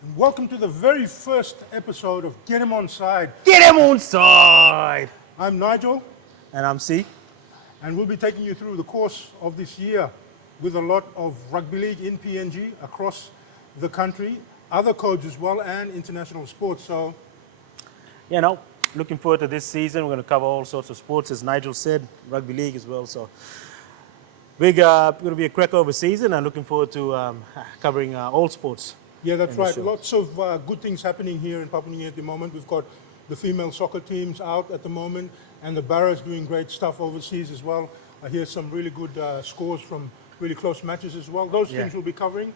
And welcome to the very first episode of GET'em ONSIDE. Get him on side! I'm Nigel, And I'm C. and we'll be taking you through the course of this year with a lot of rugby league in PNG across the country, other codes as well, and international sports. So, You know, looking forward to this season. We're going to cover all sorts of sports, as Nigel said, rugby league as well. So, going to be a crack over season, and looking forward to covering all sports. yeah, that's in the right. show. Lots of good things happening here in Papua New Guinea at the moment. We've got the female soccer teams out at the moment, and the Barras doing great stuff overseas as well. I hear some really good scores from really close matches as well. Those Yeah. things we'll be covering.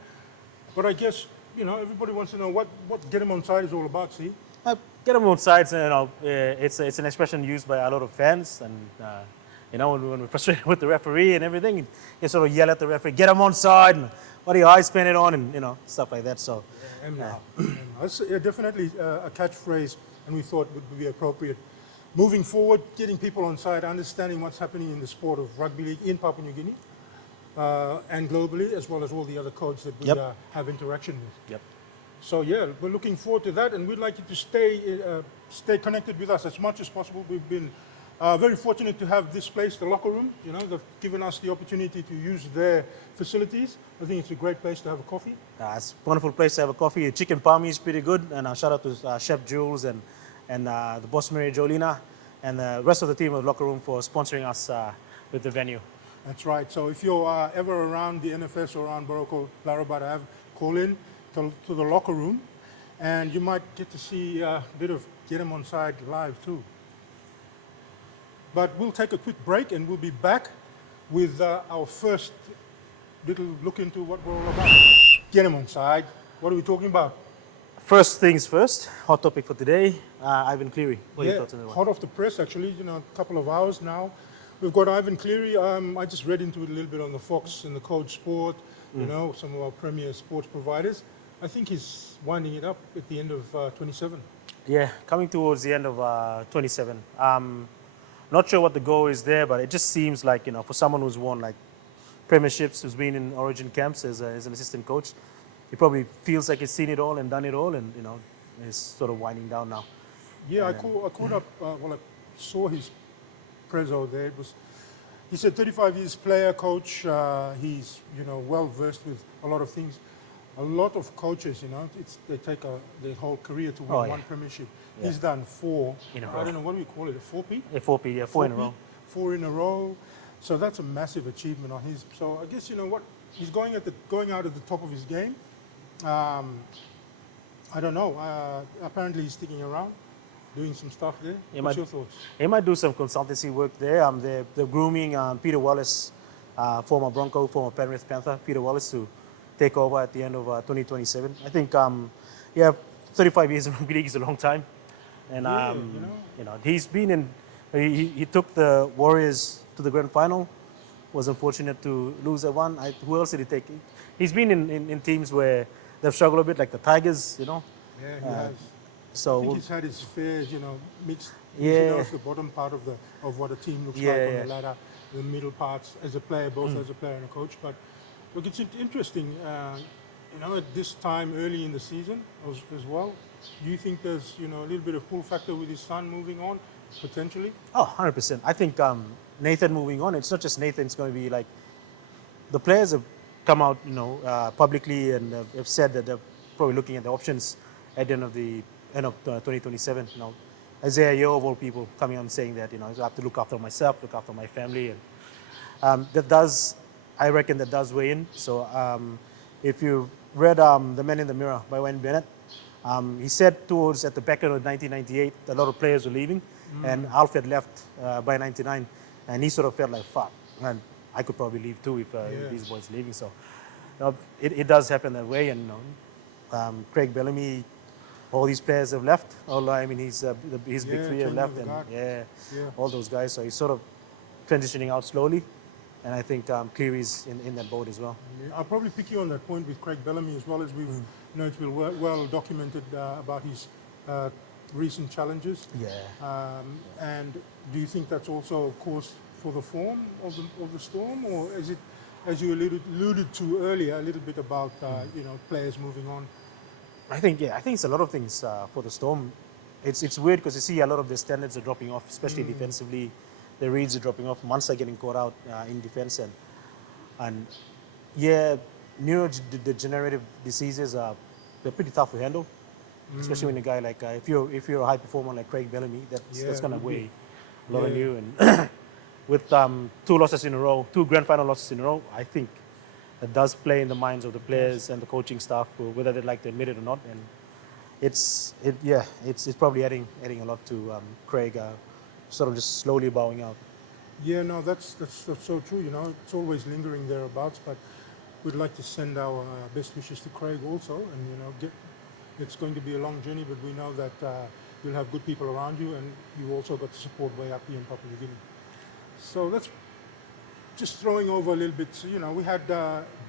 But I guess, everybody wants to know what GET'em ONSIDE is all about, see? Get them on sides, it's an expression used by a lot of fans, and when we're frustrated with the referee and everything, you sort of yell at the referee, get them on side, and what are your eyes painted on, and stuff like that. So, That's definitely a catchphrase, and we thought would be appropriate. Moving forward, getting people on side, understanding what's happening in the sport of rugby league in Papua New Guinea and globally, as well as all the other codes that we Yep. have interaction with. yep. So yeah, we're looking forward to that, and we'd like you to stay connected with us as much as possible. We've been very fortunate to have this place, the locker room. They've given us the opportunity to use their facilities. I think it's a great place to have a coffee. It's a wonderful place to have a coffee. The chicken palmy is pretty good, and shout out to Chef Jules and the boss Mary Jolina and the rest of the team of the locker room for sponsoring us with the venue. That's right. So if you're ever around the NFS or around Boroko, Larabara, call in to the locker room, and you might get to see a bit of GET'em ONSIDE live too. But we'll take a quick break, and we'll be back with our first little look into what we're all about. GET'em ONSIDE. What are we talking about? First things first, hot topic for today, Ivan Cleary. What are your thoughts on that one? hot off the press, actually. A couple of hours now. We've got Ivan Cleary. I just read into it a little bit on the Fox and the Code Sport. Some of our premier sports providers. I think he's winding it up at the end of 27. Yeah, coming towards the end of 27. Not sure what the goal is there, but it just seems like, for someone who's won like premierships, who's been in origin camps as an assistant coach, he probably feels like he's seen it all and done it all, and, is sort of winding down now. Yeah, I caught up, I saw his prezzo there. He's a 35 years player, coach. He's, well versed with a lot of things. A lot of coaches, they take their whole career to win one premiership. Yeah. He's done four. In a row. I don't know, what do we call it, a 4P? Yeah, 4P, yeah, four in a row. 4 in a row. So that's a massive achievement on his. So I guess, he's going out at the top of his game. I don't know. Apparently he's sticking around, doing some stuff there. What's your thoughts? He might do some consultancy work there. They're grooming Peter Wallace, former Bronco, former Penrith Panther, Peter Wallace, to take over at the end of 2027. I think, 35 years in rugby league is a long time. And, he's been in, he took the Warriors to the grand final, was unfortunate to lose that one. Who else did he take? He's been in teams where they've struggled a bit, like the Tigers, Yeah, he has. So I think he's had his fair, mixed. Yeah. He knows the bottom part of what a team looks like on the ladder, the middle parts as a player, both as a player and a coach. But look, it's interesting. At this time early in the season as well. Do you think there's a little bit of pull factor with his son moving on potentially? Oh, 100%. I think Nathan moving on, it's not just Nathan, it's going to be like the players have come out, publicly and have said that they're probably looking at the options at the end of 2027. Isaiah Yeo of all people coming out and saying that, I have to look after myself, look after my family. And I reckon that does weigh in. So if you read The Man in the Mirror by Wayne Bennett, he said at the back end of 1998, a lot of players were leaving, and Alfred left by 99, and he sort of felt like, fuck, man, I could probably leave too if these boys are leaving. So it does happen that way, and Craig Bellamy, all these players have left. His big three have left, and all those guys. So he's sort of transitioning out slowly, and I think Cleary's in that boat as well. Yeah, I'll probably pick you on that point with Craig Bellamy as well, as we've it's been well documented about his recent challenges. Yeah. And do you think that's also a cause for the form of the Storm, or is it, as you alluded to earlier, a little bit about players moving on? I think it's a lot of things for the Storm. It's weird because you see a lot of the standards are dropping off, especially defensively. The reads are dropping off. Munster getting caught out in defense, and yeah, neurodegenerative diseases are they're pretty tough to handle, especially when a guy like if you're a high performer like Craig Bellamy, that's gonna would be. weigh a lot on you. And with two grand final losses in a row, I think that does play in the minds of the players and the coaching staff, whether they'd like to admit it or not. And it's probably adding a lot to Craig, sort of just slowly bowing out. Yeah, no, that's so true. You know, it's always lingering thereabouts, but we'd like to send our best wishes to Craig also, and it's going to be a long journey, but we know that you'll have good people around you, and you also got the support way up here in Papua New Guinea. So that's just throwing over a little bit. So, we had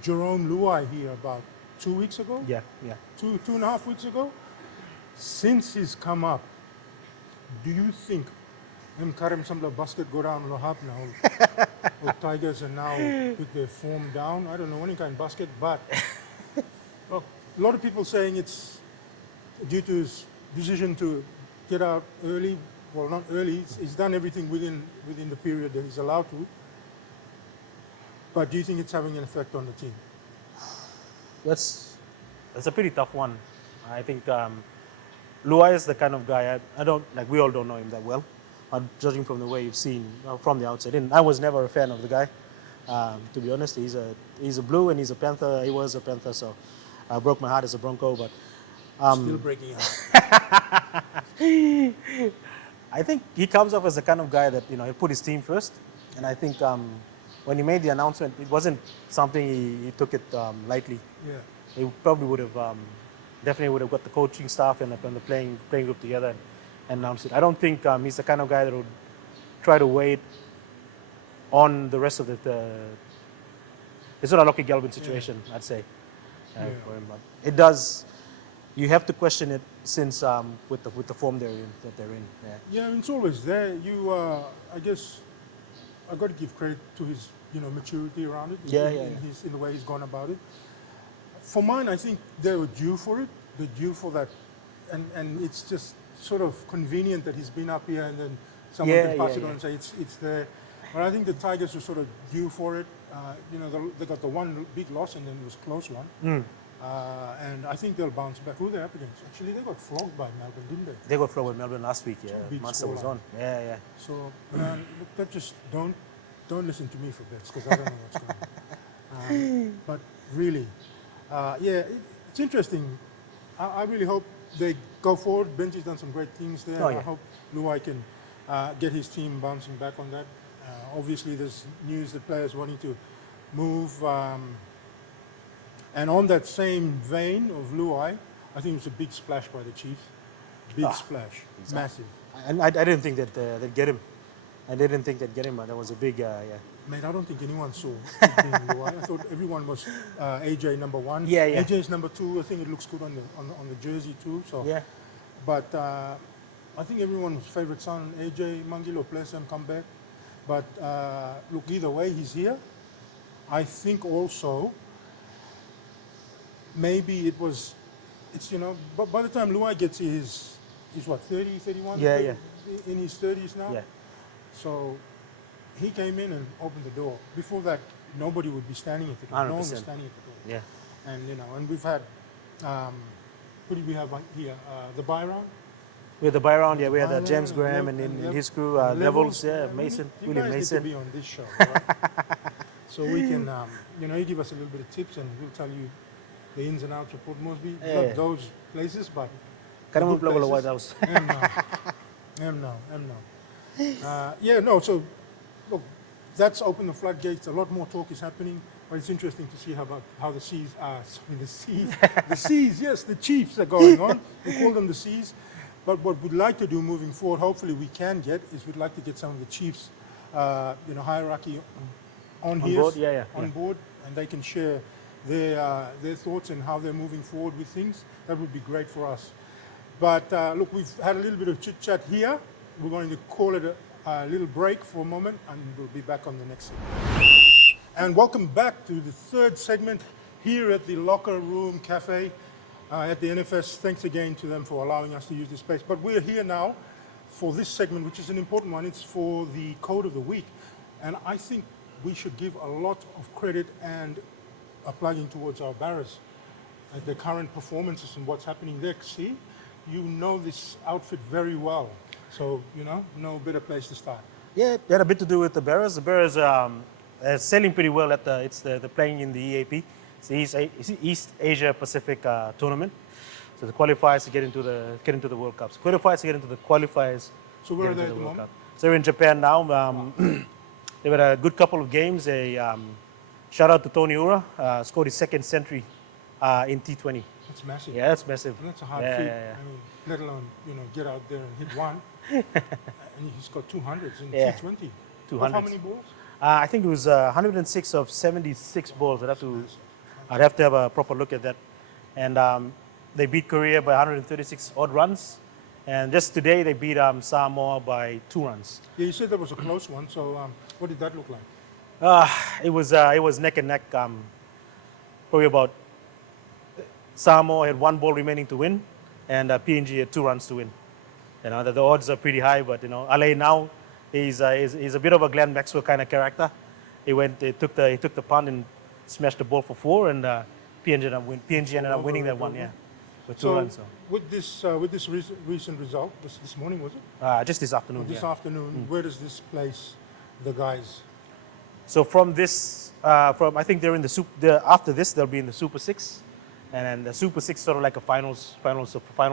Jerome Luai here about 2 weeks ago. Yeah. 2.5 weeks ago. Since he's come up, do you think Karim Samla basket go down Lahab now? Or Tigers are now with their form down? I don't know any kind of basket, but well, a lot of people saying it's due to his decision to get out early. Well, not early. He's done everything within the period that he's allowed to. But do you think it's having an effect on the team? That's a pretty tough one. I think Luai is the kind of guy I don't like. We all don't know him that well, judging from the way you've seen from the outside. And I was never a fan of the guy, to be honest. He's a Blue and he's a Panther. He was a Panther, so broke my heart as a Bronco. But still breaking your heart. I think he comes off as the kind of guy that he put his team first, and I think when he made the announcement, it wasn't something he took it lightly. Yeah. He probably would have definitely would have got the coaching staff and the playing group together and announced it. I don't think he's the kind of guy that would try to wait on the rest of the it's not a Lockie Galvin situation, I'd say, for him. But it does. You have to question it since with the form they're in. Yeah, it's always there. I guess I got to give credit to his maturity around it. In the way he's gone about it. For mine, I think they were due for it. They're due for that, and it's just sort of convenient that he's been up here and then someone can pass it on and say it's there. But I think the Tigers were sort of due for it. They got the one big loss and then it was a close one. And I think they'll bounce back. Who they're up against? Actually, they got flogged by Melbourne, didn't they? They got flogged with Melbourne last week. Yeah, Big Munster was on. Yeah. So, look, just don't listen to me for bets because I don't know what's going on. But really, it's interesting. I really hope they go forward. Benji's done some great things there. I hope Luai can get his team bouncing back on that. Obviously, there's news that players wanting to move. And on that same vein of Luai, I think it was a big splash by the Chiefs. Big splash. Exactly. Massive. And I didn't think that they'd get him. I didn't think they'd get him, but that was a big, Mate, I don't think anyone saw it being Luai. I thought everyone was AJ number one. Yeah. AJ's number two. I think it looks good on the jersey too. So. Yeah. But I think everyone's favorite son, AJ Mangilo, bless him, come back. But look, either way, he's here. I think also maybe it's but by the time Luai gets here, he's what, 30, 31? Yeah. In his 30s now? Yeah. So he came in and opened the door. Before that, nobody would be standing at the door. 100%. No one was standing at the door. Yeah. And, and we've had, who do we have here? The Byron? We had the Byron, we had James Graham and his crew, Levels, Mason, William Mason. You guys need to be on this show, right? So we can, you give us a little bit of tips and we'll tell you the ins and outs of Port Moresby. Not those places, but Can't plug the White House. So look, that's opened the floodgates. A lot more talk is happening, but it's interesting to see how the Seas are. The Seas, yes, the Chiefs are going on. We call them the Seas. But what we'd like to do moving forward, hopefully we can get, is we'd like to get some of the Chiefs, hierarchy on board, on board, and they can share their thoughts and how they're moving forward with things. That would be great for us. But look, we've had a little bit of chit-chat here. We're going to call it a little break for a moment, and we'll be back on the next segment. And welcome back to the third segment here at the Locker Room Cafe. at the NFS. Thanks again to them for allowing us to use this space. But we're here now for this segment, which is an important one. It's for the Code of the Week. And I think we should give a lot of credit and a plugging towards our Barras at the current performances and what's happening there. See, you know this outfit very well. So, you know, no better place to start. Yeah, it had a bit to do with the Bears. The Bears are selling pretty well at they're playing in the EAP. It's the East Asia Pacific tournament. So the qualifiers to get into the World Cup. So qualifiers to get into the qualifiers. So where are get they into at the World moment? Cup. So they're in Japan now. They've had a good couple of games. Shout out to Tony Ura, scored his second century in T20. That's massive. Yeah, that's massive. And that's a hard Yeah, feat. yeah, yeah. I mean, let alone, you know, get out there and hit one. And he's got 200s in Yeah. T20. 200s. Of how many balls? I think it was 106 of 76 balls. I'd have to have a proper look at that. And they beat Korea by 136 odd runs. And just today they beat Samoa by 2 runs. Yeah, you said that was a close one. So what did that look like? It was neck and neck. Probably about Samoa had 1 ball remaining to win, and PNG had 2 runs to win. You know the odds are pretty high, but you know Ale now he's a bit of a Glenn Maxwell kind of character. He took the punt and smashed the ball for 4, and PNG ended up winning that one. Yeah, with 2 runs. So. With this recent result, this morning was it? Just this afternoon. This yeah. afternoon, where does this place the guys? So from this, I think they're in after this they'll be in the Super 6, and then the Super 6 sort of like a final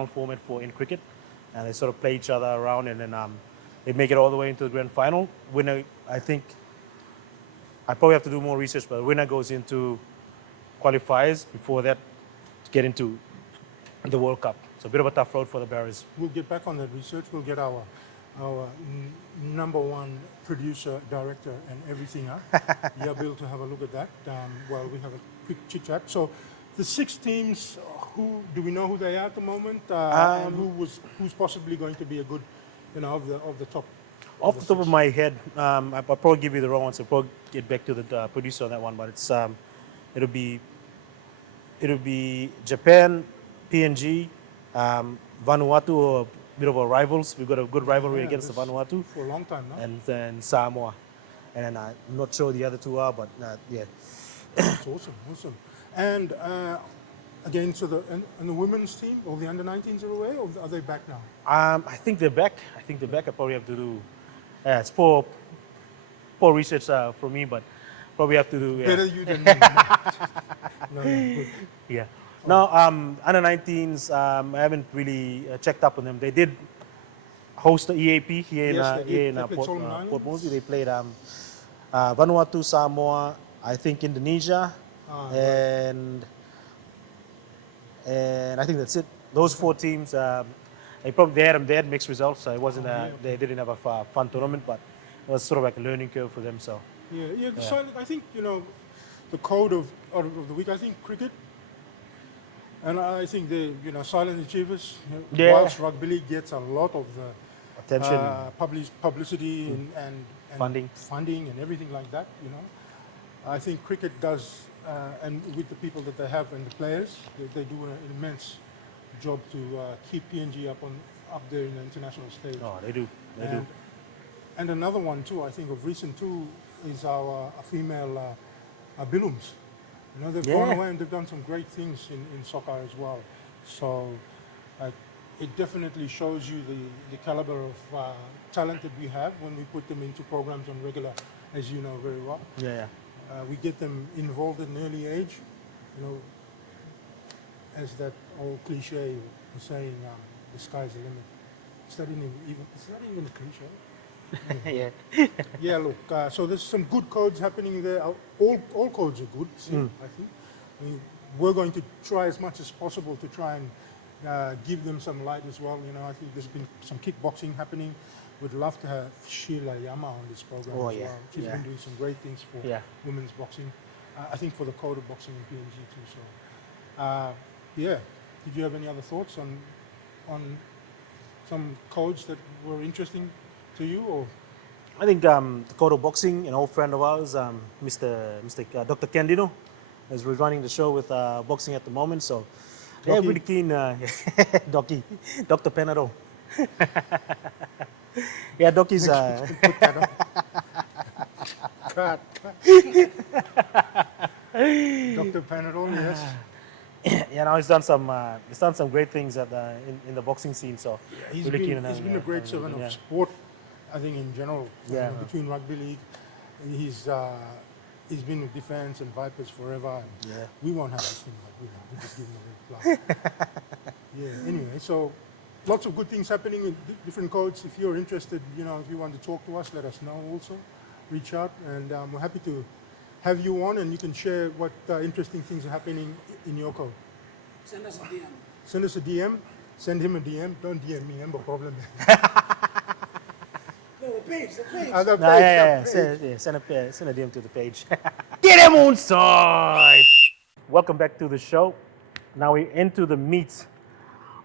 format in cricket, and they sort of play each other around, and then they make it all the way into the grand final. Winner, I think, I probably have to do more research, but the winner goes into qualifiers before that to get into the World Cup. So a bit of a tough road for the Barras. We'll get back on that research. We'll get our number one producer, director, and everything up. You'll be able to have a look at that while we have a quick chit chat. So, the 6 teams. Who do we know who they are at the moment? And who's possibly going to be a good, you know, of the top? Off the top of my head, I'll probably give you the wrong one, so I'll probably get back to the producer on that one. But it's it'll be Japan, PNG, Vanuatu, or a bit of our rivals. We've got a good rivalry against the Vanuatu, for a long time now. and then Samoa. And I'm not sure the other 2 are, but yeah. That's awesome. And again, so the women's team or the under-19s are away, or are they back now? I think they're back. I probably have to do. It's poor research for me, but probably have to do. Yeah. Better you than me. No, good. Yeah. No, under-19s, I haven't really checked up on them. They did host the EAP here in Port Moresby. They played Vanuatu, Samoa, I think Indonesia, and I think that's it. Those 4 teams, they had mixed results. So it wasn't they didn't have a fun tournament, but it was sort of like a learning curve for them. So Yeah. Silent, I think, you know, the code of the week. I think cricket, and I think the silent achievers. Yeah. Whilst rugby league gets a lot of the attention, publicity and funding and everything like that. You know, I think cricket does, and with the people that they have and the players, they do an immense job to keep PNG up there in the international stage. Oh, they do. And another one too, I think of recent too, is our female Billums. You know, they've gone away and they've done some great things in soccer as well. So it definitely shows you the caliber of talent that we have when we put them into programs on regular, as you know very well. Yeah. We get them involved at an early age. You know, as that old cliche was saying, the sky's the limit. Is that even a cliche? Yeah. Yeah, look, so there's some good codes happening there. All codes are good, I think. I mean, we're going to try as much as possible to try and give them some light as well. You know, I think there's been some kickboxing happening. We'd love to have Sheila Yama on this program as well. She's been doing some great things for women's boxing. I think for the code of boxing in PNG too. So, did you have any other thoughts on some codes that were interesting to you, or? I think the code of boxing, an old friend of ours, Dr. Candino, is running the show with boxing at the moment. So Yeah, Docky. pretty keen. Docky, Dr. Panadol. Yeah, Docky's. Put that on. Cut. Dr. Panadol, yes. Yeah, now he's done some great things in the boxing scene. So He's really keen been, on he's been a great servant of yeah. sport, I think, in general. Yeah. Between rugby league, he's been with Defence and Vipers forever. And Yeah. we won't have this thing like we just give him a red flag. Yeah. Anyway, so lots of good things happening in different codes. If you're interested, if you want to talk to us, let us know also. Reach out, and we're happy to have you on, and you can share what interesting things are happening in your code. Send us a DM. Send us a DM. Send him a DM. Don't DM me, no problem. No, the page. Other Nah, page, yeah. Send a DM to the page. Get him on side. Welcome back to the show. Now we're into the meat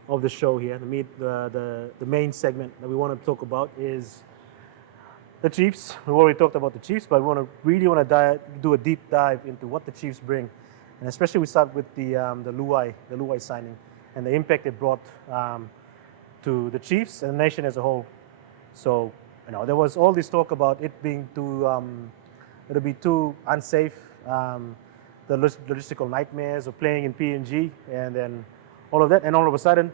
of the show here. The main segment that we want to talk about is the Chiefs. We already talked about the Chiefs, but we really want to do a deep dive into what the Chiefs bring, and especially we start with the Luai signing and the impact it brought to the Chiefs and the nation as a whole. So there was all this talk about it being it'll be too unsafe, the logistical nightmares of playing in PNG, and then all of that, and all of a sudden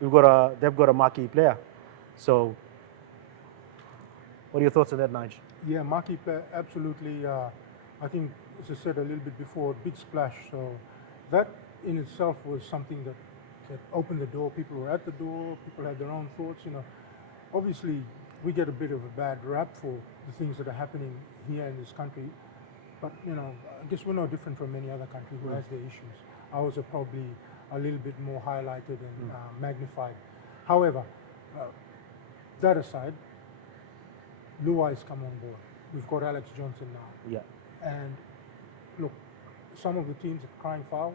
they've got a marquee player. So what are your thoughts on that, Nige? Yeah, marquee player, absolutely. I think, as I said a little bit before, big splash. So that in itself was something that opened the door. People were at the door. People had their own thoughts. Obviously, we get a bit of a bad rap for the things that are happening here in this country. But I guess we're no different from any other country who has their issues. Ours are probably a little bit more highlighted and magnified. However, that aside, Luai's come on board. We've got Alex Johnson now. Yeah. And look, some of the teams are crying foul,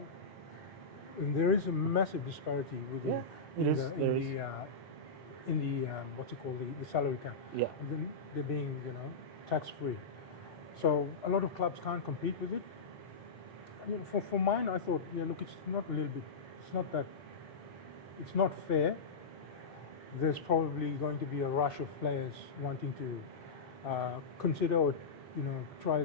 and there is a massive disparity within in the what's it called, the salary cap. Yeah. And then they're being tax free. So a lot of clubs can't compete with it. For mine, I thought, look, it's not a little bit, it's not fair. There's probably going to be a rush of players wanting to consider or try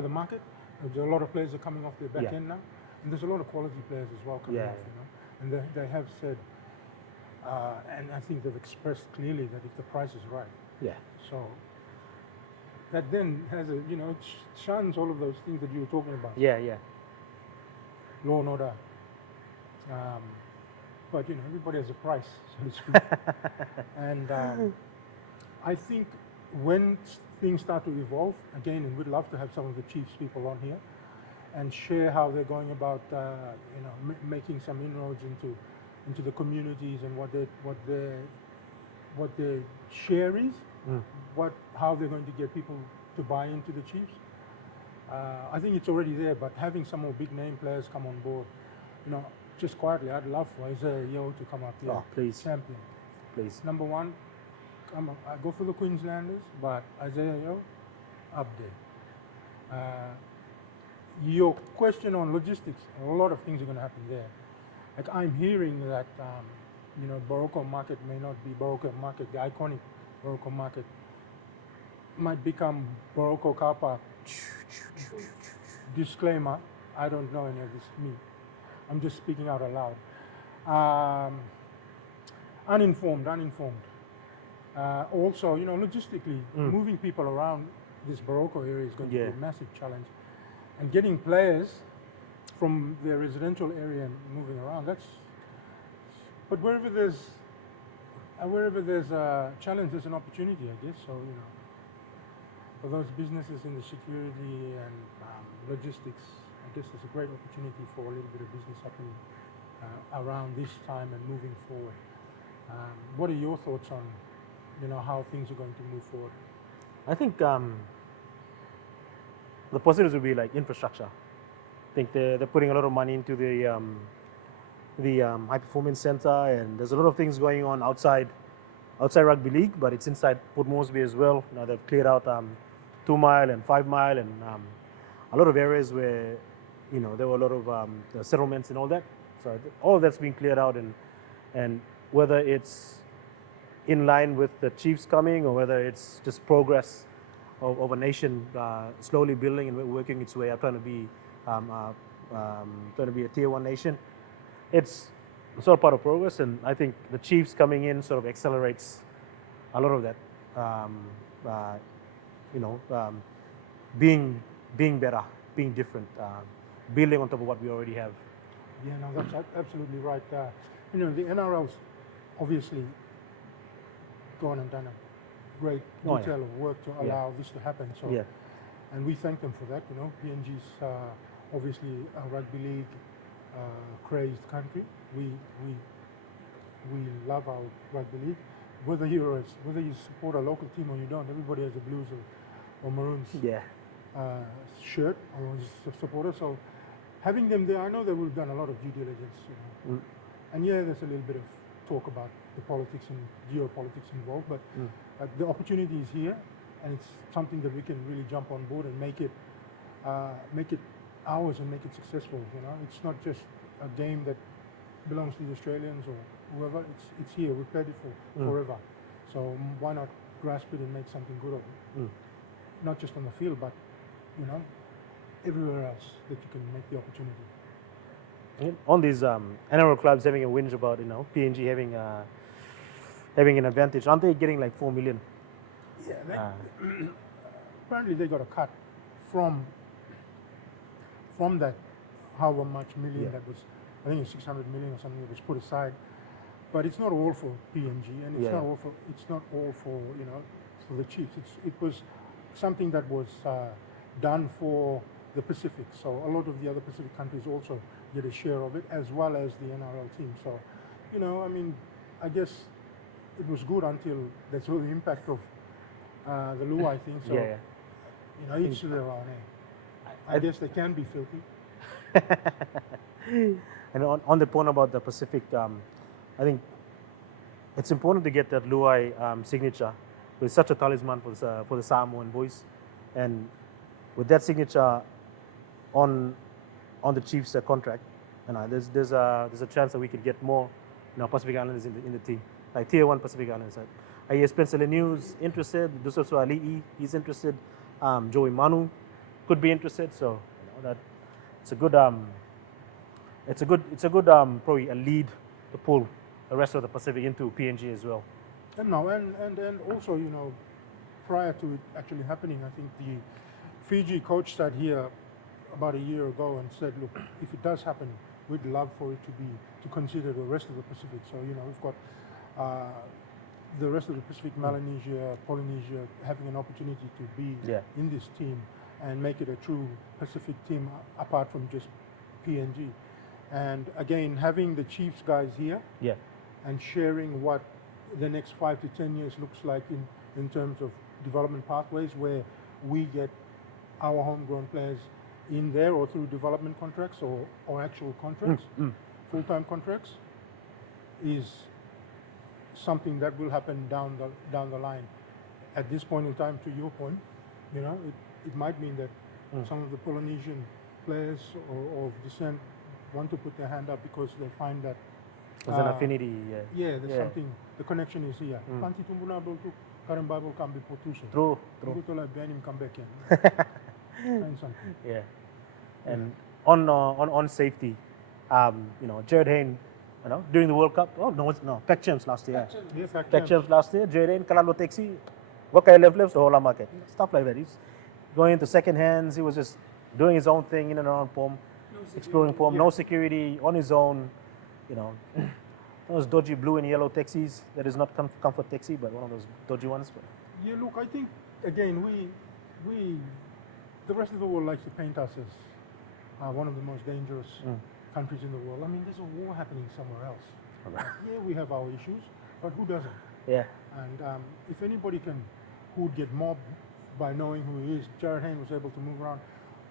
the market. There's a lot of players are coming off their back end now, and there's a lot of quality players as well coming off. And they have said, and I think they've expressed clearly that if the price is right. Yeah. So that then has it shuns all of those things that you were talking about. Yeah. Yeah. Law and order. But everybody has a price, so to speak. And I think when things start to evolve again, and we'd love to have some of the Chiefs people on here and share how they're going about, making some inroads into the communities and what their share is, how they're going to get people to buy into the Chiefs. I think it's already there, but having some more big name players come on board, just quietly, I'd love for Isaiah Yeo to come up here. Oh, please. Champion. Please. Number one, I go for the Queenslanders, but Isaiah Yeo, up there. Your question on logistics, a lot of things are going to happen there. Like I'm hearing that, Boroko Market may not be Boroko Market, the iconic Boroko Market might become Boroko Car Park. Disclaimer, I don't know any of this, me. I'm just speaking out aloud. Uninformed. Also, logistically, moving people around this Boroko area is going to be a massive challenge. And getting players from their residential area and moving around, but wherever there's a challenge, there's an opportunity, I guess. So, for those businesses in the security and logistics, I guess there's a great opportunity for a little bit of business happening around this time and moving forward. What are your thoughts on, how things are going to move forward? I think the positives would be like infrastructure. I think they're putting a lot of money into the high performance center, and there's a lot of things going on outside rugby league, but it's inside Port Moresby as well. They've cleared out 2 Mile and 5 Mile and a lot of areas where there were a lot of settlements and all that. So all of that's being cleared out, and whether it's in line with the Chiefs coming, or whether it's just progress of a nation slowly building and working its way up, trying to be a tier one nation. It's sort of part of progress, and I think the Chiefs coming in sort of accelerates a lot of that. Being better, being different, building on top of what we already have. Yeah, no, that's absolutely right. The NRL's obviously gone and done a great Oh, yeah. detail of work to allow this to happen. So, Yeah. and we thank them for that. PNG's obviously a rugby league crazed country. We love our rugby league. Whether you support a local team or you don't, everybody has a Blues or Maroons Yeah. shirt or supporter. So having them there, I know they would have done a lot of due diligence. And yeah, there's a little bit of talk about the politics and geopolitics involved, but the opportunity is here, and it's something that we can really jump on board and make it ours and make it successful. It's not just a game that belongs to the Australians or whoever. It's here. We've played it for forever. So why not grasp it and make something good of it? Not just on the field, but everywhere else that you can make the opportunity. On these NRL clubs having a whinge about PNG having an advantage, aren't they getting like 4 million? Yeah, apparently they got a cut from that however much million that was, I think it's 600 million or something that was put aside. But it's not all for PNG, and it's not all for for the Chiefs. It was something that was done for the Pacific. So a lot of the other Pacific countries also get a share of it, as well as the NRL team. So, I guess it was good until they saw the impact of the Luai thing. So, each to their own. I guess they can be filthy. And on the point about the Pacific, I think it's important to get that Luai signature. It's such a talisman for the Samoan boys, and with that signature on the Chiefs contract, there's a chance that we could get more Pacific Islanders in the team, like tier one Pacific Islanders. I hear Spencer Lenew's interested, Dusoso Ali'i, he's interested, Joey Manu could be interested. So that it's a good probably a lead to pull the rest of the Pacific into PNG as well. And also, prior to it actually happening, I think the Fiji coach sat here about a year ago and said, look, if it does happen, we'd love for it to consider the rest of the Pacific. So, we've got the rest of the Pacific, Melanesia, Polynesia, having an opportunity to be in this team and make it a true Pacific team apart from just PNG. And again, having the Chiefs guys here and sharing what the next 5 to 10 years looks like in terms of development pathways, where we get our homegrown players in there or through development contracts or actual contracts, full-time contracts, is something that will happen down the line. At this point in time, to your point, it might mean that some of the Polynesian players or of descent want to put their hand up because they find that there's an affinity. There's something. The connection is here. Panti tumbuna boltu karam Bible can be potusha. True. Gutola benim come back in. Find something. Yeah. And on safety, Jared Hayne, during the World Cup. Oh no, Pac champs last year. Yeah, Pac champs last year. Jared Hayne, Kalalo Taxi, Wakai left the whole market. Stuff like that. He's going into second hands. He was just doing his own thing in and around Pom, exploring Pom. No security, on his own. Those dodgy blue and yellow taxis. That is not comfort taxi, but one of those dodgy ones. But. Yeah, look, I think again we the rest of the world likes to paint us as one of the most dangerous countries in the world. I mean, there's a war happening somewhere else. Yeah, we have our issues, but who doesn't? Yeah. And if anybody who would get mobbed by knowing who he is, Jared Hayne was able to move around.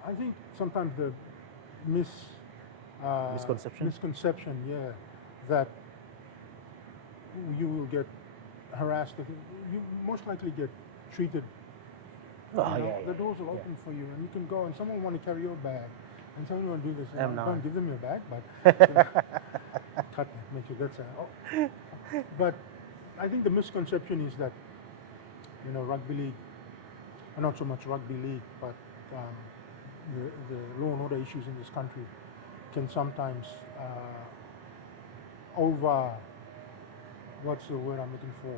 I think sometimes the misconception, that you will get harassed. You most likely get treated. The doors are open for you, and you can go. And someone want to carry your bag, And so you want to do this. No. Don't give them your bag, but cut them, make sure that's But I think the misconception is that, rugby league, not so much rugby league, but the law and order issues in this country can sometimes what's the word I'm looking for?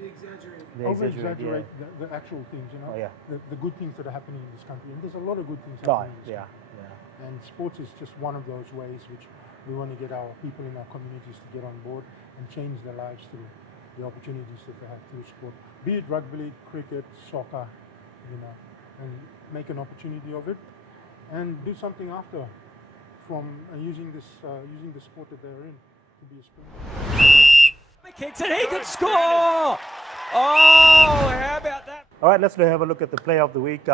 They exaggerate. They Over-exaggerate the actual things, Oh, yeah. the good things that are happening in this country. And there's a lot of good things Oh, happening in this yeah, country. yeah. And sports is just one of those ways which we want to get our people in our communities to get on board and change their lives through the opportunities that they have through sport. Be it rugby league, cricket, soccer, and make an opportunity of it and do something after from using the sport that they're in to be a sport. Kicks and he could score! Oh, how about that? All right, let's have a look at the play of the week.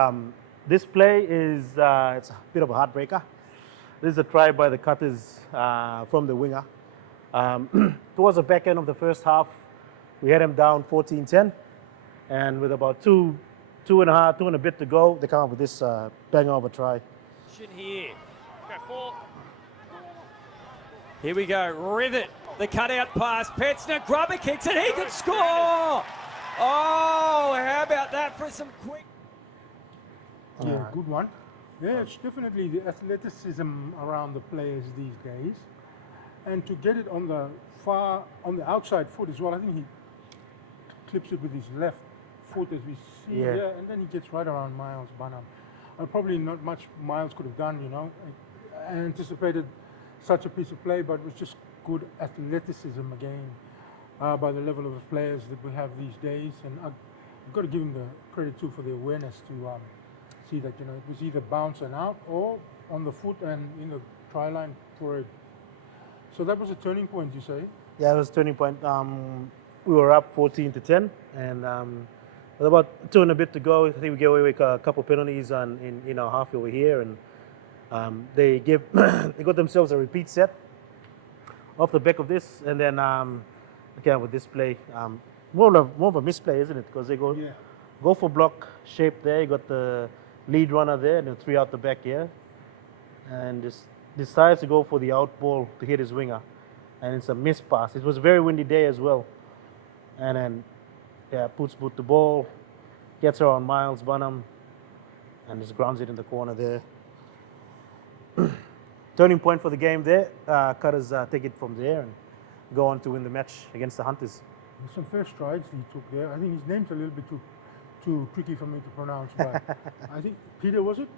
This play is it's a bit of a heartbreaker. This is a try by the Cutters from the winger. Towards the back end of the first half, we had him down 14-10, and with about two and a bit to go, they come up with this banger of a try. Here. Go for. Here we go. Rivet. The cutout pass. Petzner. Grubber kicks and he could score. Oh, how about that for some quick. Yeah, good one. Yeah, it's definitely the athleticism around the players these days. And to get it on the outside foot as well, I think he clips it with his left foot as we see here, and then he gets right around Miles Bunham. Probably not much Miles could have done, I anticipated such a piece of play, but it was just good athleticism again by the level of the players that we have these days. And I've got to give him the credit too for the awareness to see that, it was either bouncing out or on the foot and in the try line for it. So that was a turning point, you say? Yeah, it was a turning point. We were up 14-10, and with about 2 and a bit to go, I think we gave away a couple penalties in our half over here, and they got themselves a repeat set off the back of this, and then again with this play, more of a misplay, isn't it? Because they go for block shape there. You got the lead runner there, and then 3 out the back here, and just decides to go for the out ball to hit his winger, and it's a missed pass. It was a very windy day as well, and then puts the ball, gets around Miles Bunham, and just grounds it in the corner there. Turning point for the game there. Cutters take it from there and go on to win the match against the Hunters. There's some fair strides he took there. I think his name's a little bit too tricky for me to pronounce, but I think Peter, was it?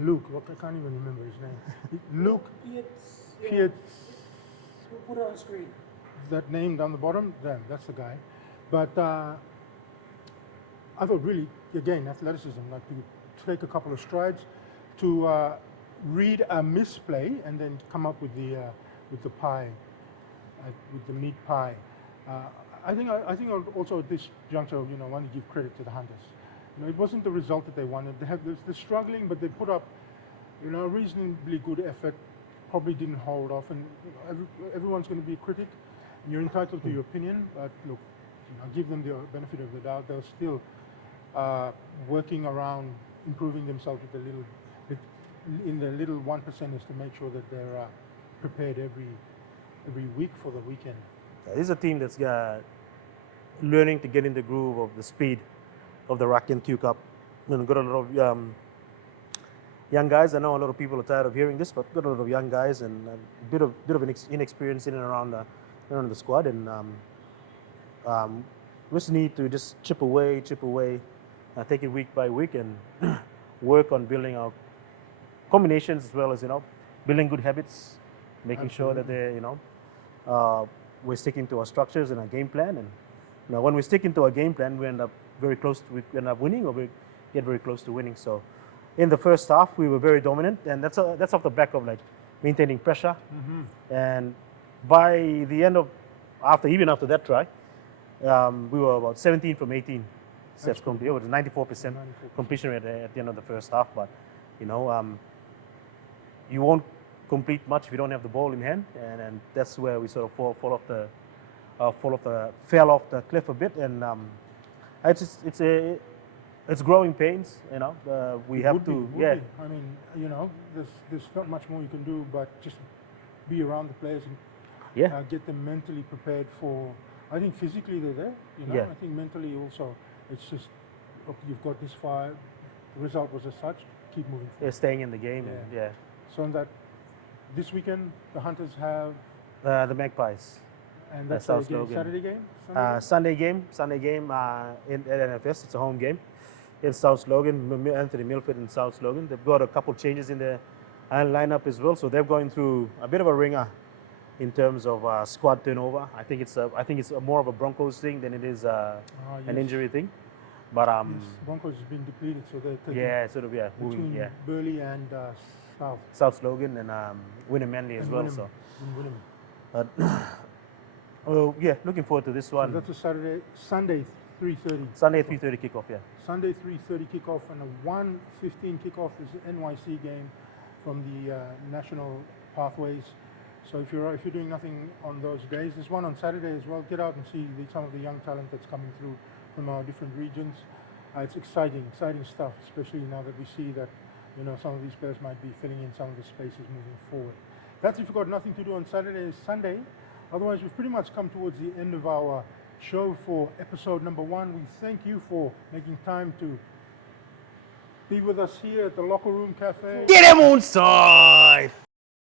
Luke. Look, I can't even remember his name. Luke. Pietz. We'll put it on screen. That name down the bottom, that's the guy. But I thought really, again, athleticism, like to take a couple of strides, to read a misplay and then come up with the pie, with the meat pie. I think also at this juncture, want to give credit to the Hunters. It wasn't the result that they wanted. They're struggling, but they put up, a reasonably good effort. Probably didn't hold off, and everyone's going to be a critic. You're entitled to your opinion, but look, give them the benefit of the doubt. They're still working around improving themselves with in the little 1%ers to make sure that they're prepared every week for the weekend. Yeah, this is a team that's learning to get in the groove of the speed of the Rack and Q Cup. Got a lot of young guys. I know a lot of people are tired of hearing this, but got a lot of young guys and a bit of inexperience in and around the squad, and we just need to just chip away, take it week by week, and work on building our combinations as well as building good habits, making sure that we're sticking to our structures and our game plan. And when we stick into our game plan, we end up winning, or we get very close to winning. So in the first half, we were very dominant, and that's off the back of maintaining pressure. Mm-hmm. And by the end of after that try, we were about 17 from 18 sets complete. It was 94% completion rate at the end of the first half. But you won't complete much if you don't have the ball in hand, and that's where we sort of fell off the cliff a bit. And it's growing pains. You know, we It have would to. be, would Yeah, be. I mean, you know, there's not much more you can do, but just be around the players and yeah, get them mentally prepared for. I think physically they're there. You know, Yeah. I think mentally also. It's just, okay, you've got this far. The result was as such. Keep moving forward. they're staying in the game. And, Yeah. yeah. So on that, this weekend the Hunters have, The Magpies. and that's South a game, Logan. Saturday game. Sunday game? Sunday game in at NFS. It's a home game in South Logan. Anthony Milford in South Logan. They've got a couple changes in the lineup as well, so they're going through a bit of a ringer in terms of squad turnover. I think it's more of a Broncos thing than it is an Yes. injury thing. But Yes, Broncos has been depleted, so they're taking yeah, sort of moving between Burley and South. South Logan and Winner Manley as and well. Wynnum, So, and Wynnum. well, yeah, looking forward to this So one. that's a Sunday 3:30. Sunday 3:30 kickoff. Yeah. Sunday 3:30 kickoff and a 1:15 kickoff is the NYC game from the National Pathways. So if you're doing nothing on those days, there's one on Saturday as well. Get out and see some of the young talent that's coming through from our different regions. It's exciting stuff, especially now that we see that some of these players might be filling in some of the spaces moving forward. That's if you've got nothing to do on Sunday. Otherwise, we've pretty much come towards the end of our show for episode number 1. We thank you for making time to be with us here at the Locker Room Cafe. Get him on side.